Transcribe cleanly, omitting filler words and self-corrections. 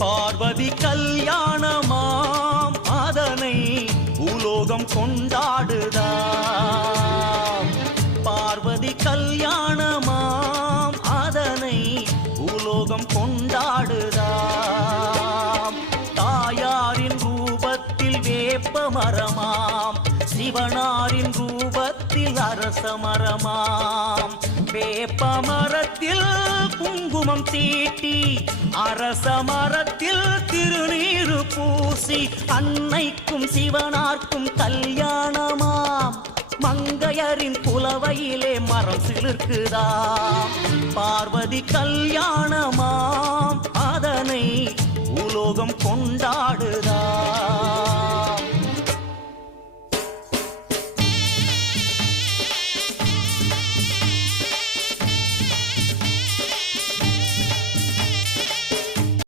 பார்வதி கல்யாணமாம் அதனை பூலோகம் கொண்டாடுதாம். பார்வதி கல்யாணமாம் அதனை பூலோகம் கொண்டாடுதாம். தாயாரின் ரூபத்தில் வேப்ப மரமாம், சிவனாரின் ரூபத்தில் அரச மரமாம். வேப்ப மரத்தில் குங்குமம் தீட்டி, அரச மரத்தில் திருநீரு பூசி, அன்னைக்கும் சிவனார்க்கும் கல்யாணமாம். மங்கையரின் புலவையிலே மரம் சிலிர்க்குதாம். பார்வதி கல்யாணமாம் அதனை பூலோகம் கொண்டாடு.